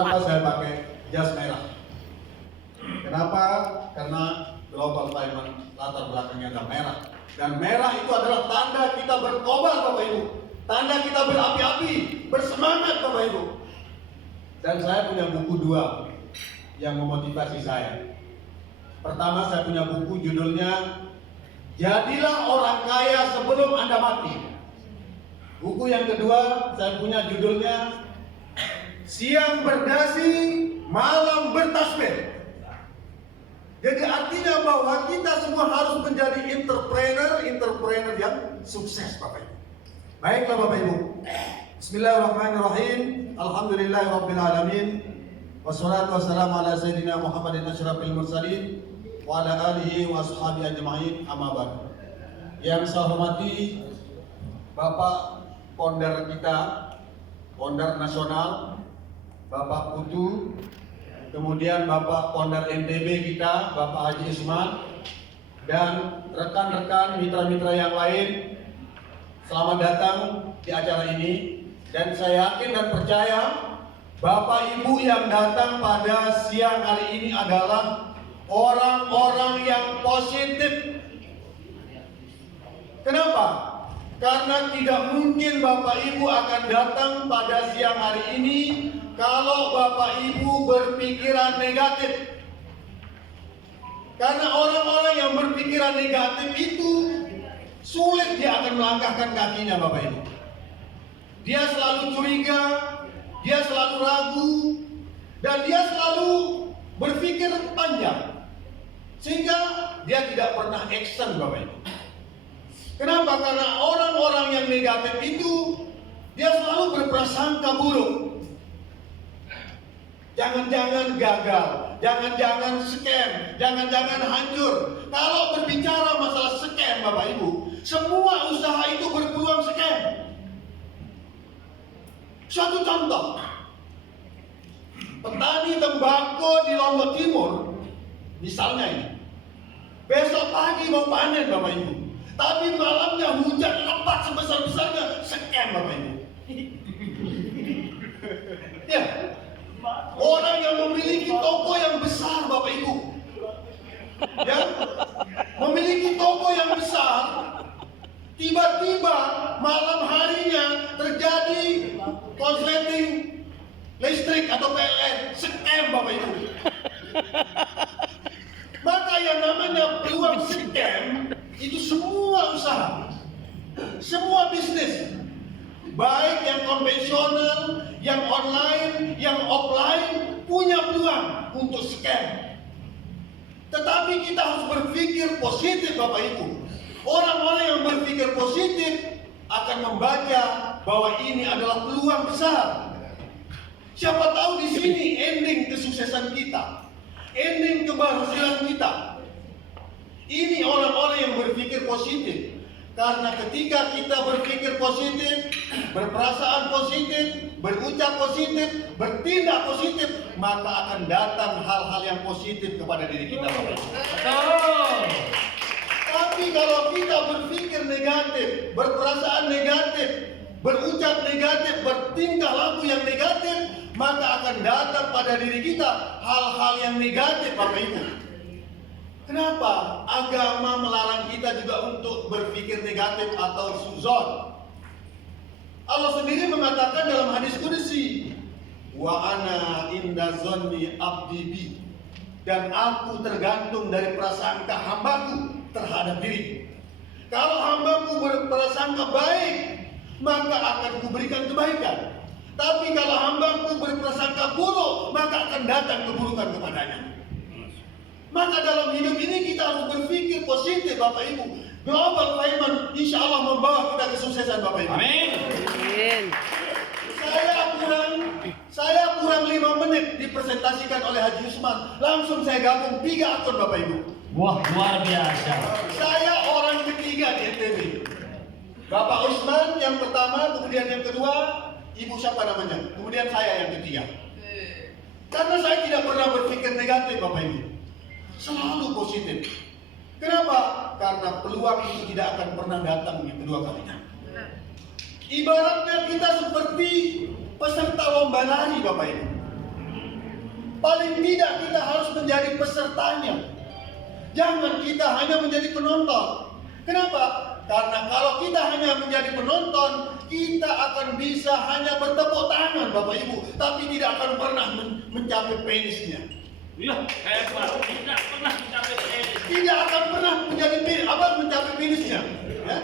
Kenapa saya pakai jas merah? Kenapa? Karena Global Payment latar belakangnya ada merah. Dan merah itu adalah tanda kita berkobar, Bapak Ibu. Tanda kita berapi-api, bersemangat, Bapak Ibu. Dan saya punya buku 2 yang memotivasi saya. Pertama, saya punya buku judulnya Jadilah Orang Kaya Sebelum Anda Mati. Buku yang kedua, saya punya judulnya Siang Berdasi, Malam Bertasbih. Jadi artinya bahwa kita semua harus menjadi entrepreneur yang sukses, Bapak Ibu. Baiklah Bapak Ibu. Bismillahirrahmanirrahim. Alhamdulillahirabbil alamin. Wassalatu wassalamu ala sayyidina Muhammadin asyrafil mursalin wa ala alihi wa ashabihi ajma'in. Amma ba'd. Yang saya hormati Bapak Founder kita, Founder Nasional, Bapak Putu, kemudian Bapak Founder NTB kita, Bapak Haji Usman, dan rekan-rekan mitra-mitra yang lain. Selamat datang di acara ini. Dan saya yakin dan percaya Bapak Ibu yang datang pada siang hari ini adalah orang-orang yang positif. Kenapa? Karena tidak mungkin Bapak Ibu akan datang pada siang hari ini kalau Bapak Ibu berpikiran negatif. Karena orang-orang yang berpikiran negatif itu sulit dia akan melangkahkan kakinya, Bapak Ibu. Dia selalu curiga, dia selalu ragu, dan dia selalu berpikir panjang. Sehingga dia tidak pernah action, Bapak Ibu. Kenapa? Karena orang-orang yang negatif itu dia selalu berprasangka buruk. Jangan-jangan gagal, jangan-jangan scam, jangan-jangan hancur. Kalau berbicara masalah scam, Bapak Ibu, semua usaha itu berpeluang scam. Suatu contoh, petani tembakau di Lombok Timur, misalnya ini, besok pagi mau panen, Bapak Ibu, tapi malamnya hujan lebat sebesar-besarnya, scam, Bapak Ibu. Ya, orang yang memiliki toko yang besar, Bapak Ibu, ya, memiliki toko yang besar, tiba-tiba malam harinya terjadi konsleting listrik atau PLN, scam, Bapak Ibu. Maka yang namanya peluang scam itu semua usaha, semua bisnis, baik yang konvensional, yang online, yang offline, punya peluang untuk scam. Tetapi kita harus berpikir positif, Bapak Ibu. Orang-orang yang berpikir positif akan membaca bahwa ini adalah peluang besar. Siapa tahu di sini ending kesuksesan kita, ending keberhasilan kita. Ini orang-orang yang berpikir positif. Karena ketika kita berpikir positif, berperasaan positif, berucap positif, bertindak positif, maka akan datang hal-hal yang positif kepada diri kita. Tapi kalau kita berpikir negatif, berperasaan negatif, berucap negatif, bertingkah laku yang negatif, maka akan datang pada diri kita hal-hal yang negatif, Bapak Ibu. Kenapa? Agama melarang kita juga untuk berpikir negatif atau suzon. Allah sendiri mengatakan dalam hadis qudsi, wa ana inda zonni abdi bi, dan aku tergantung dari prasangka hambaku terhadap diri. Kalau hambaku berprasangka baik, maka akan kuberikan kebaikan. Tapi kalau hambaku berprasangka buruk, maka akan datang keburukan kepadanya. Maka dalam hidup ini kita harus berpikir positif, Bapak Ibu. Global Payment insya Allah membawa kita kesuksesan, Bapak Ibu. Amin. Amin. Saya kurang 5 menit dipresentasikan oleh Haji Usman. Langsung saya gabung 3 akun, Bapak Ibu. Wah, luar biasa. Saya orang ketiga di NTB. Bapak Usman yang pertama, kemudian yang kedua, Ibu siapa namanya? Kemudian saya yang ketiga. Karena saya tidak pernah berpikir negatif, Bapak Ibu. Selalu positif. Kenapa? Karena peluang itu tidak akan pernah datang di kedua kalinya. Ibaratnya kita seperti peserta lomba lari, Bapak Ibu. Paling tidak kita harus menjadi pesertanya. Jangan kita hanya menjadi penonton. Kenapa? Karena kalau kita hanya menjadi penonton, kita akan bisa hanya bertepuk tangan Bapak Ibu, tapi tidak akan pernah mencapai finishnya. Iya, hebat. Tidak pernah mencapai finish. Tidak akan pernah mencapai finishnya. Ya?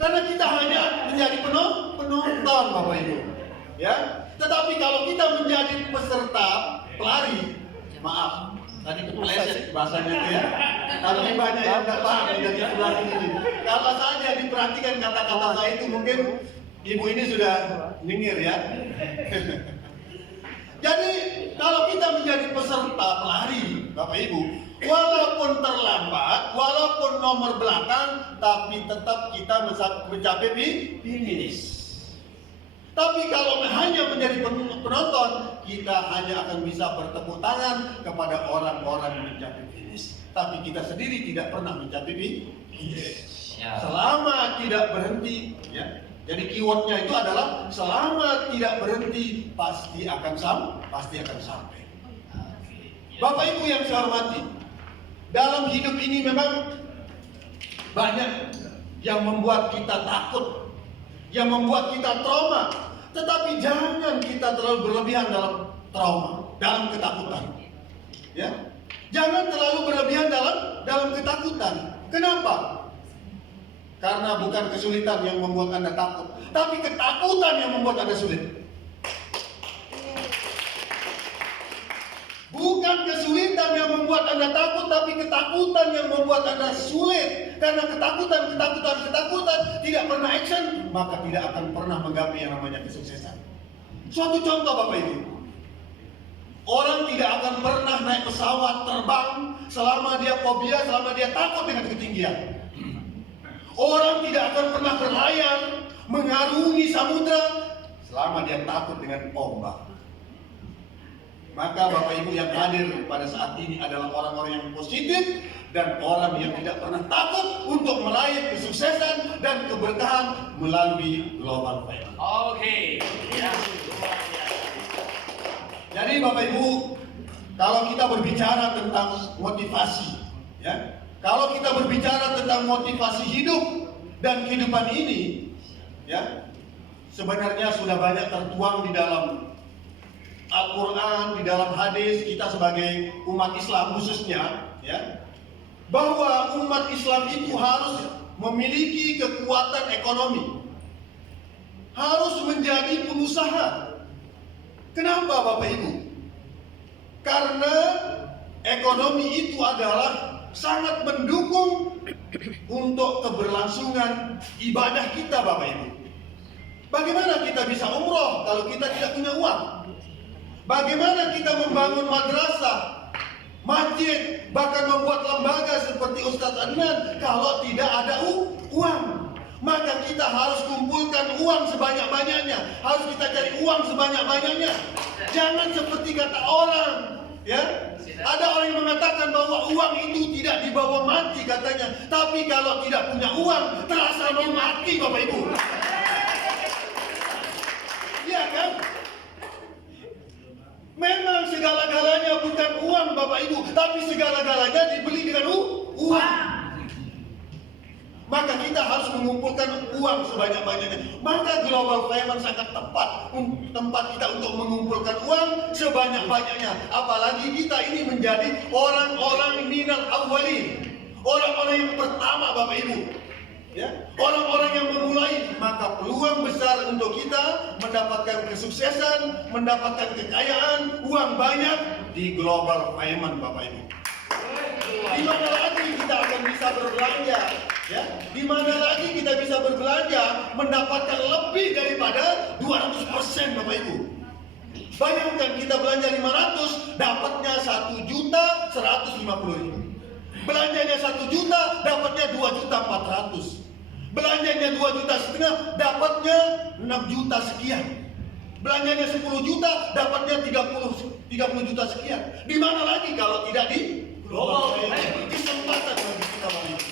Karena kita hanya menjadi penonton Bapak Ibu. Ya. Tetapi kalau kita menjadi peserta pelari, maaf, tadi kepleset bahasanya itu ya. Kalau ini banyak yang tidak paham dari sebelah sini. Kalau saja diperhatikan kata-kata saya itu mungkin ibu ini sudah nyengir ya. Jadi kalau kita menjadi peserta pelari, Bapak Ibu, walaupun terlambat, walaupun nomor belakang, tapi tetap kita mencapai finish. Tapi kalau hanya menjadi penonton, kita hanya akan bisa bertepuk tangan kepada orang-orang yang mencapai finish. Tapi kita sendiri tidak pernah mencapai finish. Selama tidak berhenti, ya. Jadi keywordnya itu adalah selama tidak berhenti pasti akan sampai. Bapak Ibu yang saya hormati, dalam hidup ini memang banyak yang membuat kita takut, yang membuat kita trauma. Tetapi jangan kita terlalu berlebihan dalam trauma, dalam ketakutan. Ya, jangan terlalu berlebihan dalam ketakutan. Kenapa? Karena bukan kesulitan yang membuat Anda takut, tapi ketakutan yang membuat Anda sulit. Bukan kesulitan yang membuat Anda takut, tapi ketakutan yang membuat Anda sulit. Karena ketakutan tidak pernah action, maka tidak akan pernah menggapai yang namanya kesuksesan. Suatu contoh Bapak Ibu, orang tidak akan pernah naik pesawat terbang selama dia fobia, selama dia takut dengan ketinggian. Orang tidak akan pernah berlayar mengarungi samudra selama dia takut dengan ombak. Maka Bapak Ibu yang hadir pada saat ini adalah orang-orang yang positif dan orang yang tidak pernah takut untuk meraih kesuksesan dan keberkahan melalui Global Family. Oke. Ya. Jadi Bapak Ibu, kalau kita berbicara tentang motivasi, ya, kalau kita berbicara tentang motivasi hidup dan kehidupan ini, ya, sebenarnya sudah banyak tertuang di dalam Al-Quran, di dalam hadis kita sebagai umat Islam khususnya, ya, bahwa umat Islam itu harus memiliki kekuatan ekonomi, harus menjadi pengusaha. Kenapa Bapak Ibu? Karena ekonomi itu adalah sangat mendukung untuk keberlangsungan ibadah kita Bapak Ibu. Bagaimana kita bisa umroh kalau kita tidak punya uang? Bagaimana kita membangun madrasah, masjid, bahkan membuat lembaga seperti Ustadz Adnan kalau tidak ada uang? Maka kita harus kumpulkan uang sebanyak-banyaknya, harus kita cari uang sebanyak-banyaknya. Jangan seperti kata orang, ya. Ada orang yang mengatakan bahwa uang itu tidak dibawa mati katanya, tapi kalau tidak punya uang terasa mau mati Bapak Ibu. Iya kan? Memang segala-galanya bukan uang Bapak Ibu, tapi segala-galanya dibeli dengan uang. Maka kita harus mengumpulkan uang sebanyak-banyaknya. Maka Global Family sangat tepat tempat kita untuk mengumpulkan uang sebanyak-banyaknya. Apalagi kita ini menjadi orang-orang minal awwalin, orang-orang yang pertama Bapak Ibu. Ya, orang-orang yang memulai, maka peluang besar untuk kita mendapatkan kesuksesan, mendapatkan kekayaan, uang banyak di Global Family Bapak Ibu. Di mana lagi kita akan bisa berbelanja? Ya, di mana lagi kita bisa berbelanja mendapatkan lebih daripada 200% Bapak Ibu? Bayangkan kita belanja 500, dapatnya 1.150.000. Belanjanya 1 juta, dapatnya 2.400.000. Belanjanya 2,5 juta, dapatnya 6 juta sekian. Belanjanya 10 juta, dapatnya 30 juta sekian. Di mana lagi kalau tidak di Global Family? Kesempatan bagi kita Bapak Ibu.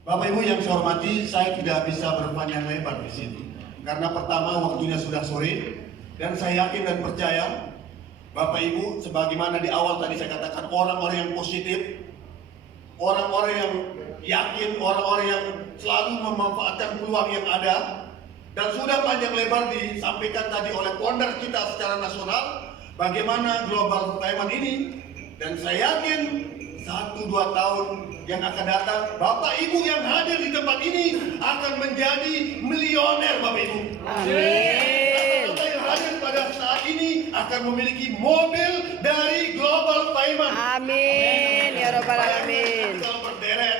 Bapak Ibu yang saya hormati, saya tidak bisa berpanjang lebar di sini. Karena pertama waktunya sudah sore. Dan saya yakin dan percaya Bapak Ibu, sebagaimana di awal tadi saya katakan, orang-orang yang positif, orang-orang yang yakin, orang-orang yang selalu memanfaatkan peluang yang ada, dan sudah panjang lebar disampaikan tadi oleh founder kita secara nasional, bagaimana Global Payment ini. Dan saya yakin 1-2 tahun yang akan datang, Bapak Ibu yang hadir di tempat ini akan menjadi milioner, Bapak Ibu. Amin. Bapak yang hadir pada saat ini akan memiliki mobil dari Global Payment. Amin ya rabbal alamin. Kalau berderet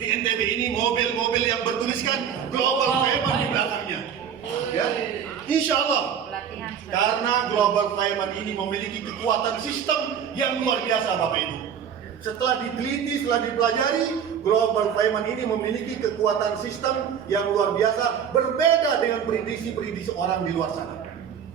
di NTB ini mobil-mobil yang bertuliskan Global Payment di belakangnya. Ya, insya Allah. Karena Global Payment ini memiliki kekuatan sistem yang luar biasa, Bapak Ibu. Setelah diteliti, setelah dipelajari, Global Payment ini memiliki kekuatan sistem yang luar biasa, berbeda dengan prediksi-prediksi orang di luar sana.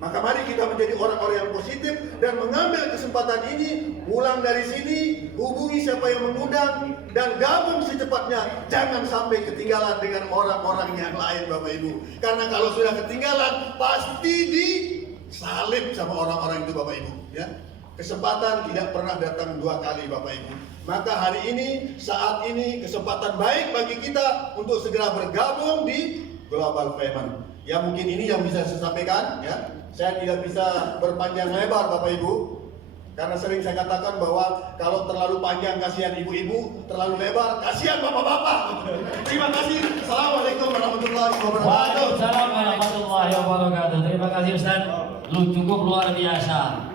Maka mari kita menjadi orang-orang yang positif dan mengambil kesempatan ini, pulang dari sini, hubungi siapa yang mengundang, dan gabung secepatnya. Jangan sampai ketinggalan dengan orang-orang yang lain, Bapak Ibu. Karena kalau sudah ketinggalan, pasti disalib sama orang-orang itu, Bapak Ibu. Ya. Kesempatan tidak pernah datang 2 kali, Bapak Ibu. Maka hari ini, saat ini, kesempatan baik bagi kita untuk segera bergabung di Global Payment. Ya, mungkin ini yang bisa saya sampaikan, ya. Saya tidak bisa berpanjang lebar, Bapak Ibu, karena sering saya katakan bahwa kalau terlalu panjang kasihan ibu-ibu, terlalu lebar kasihan bapak-bapak. Terima kasih. Assalamualaikum warahmatullahi wabarakatuh. Waalaikumsalam warahmatullahi wabarakatuh. Terima kasih Ustaz. Lu cukup luar biasa.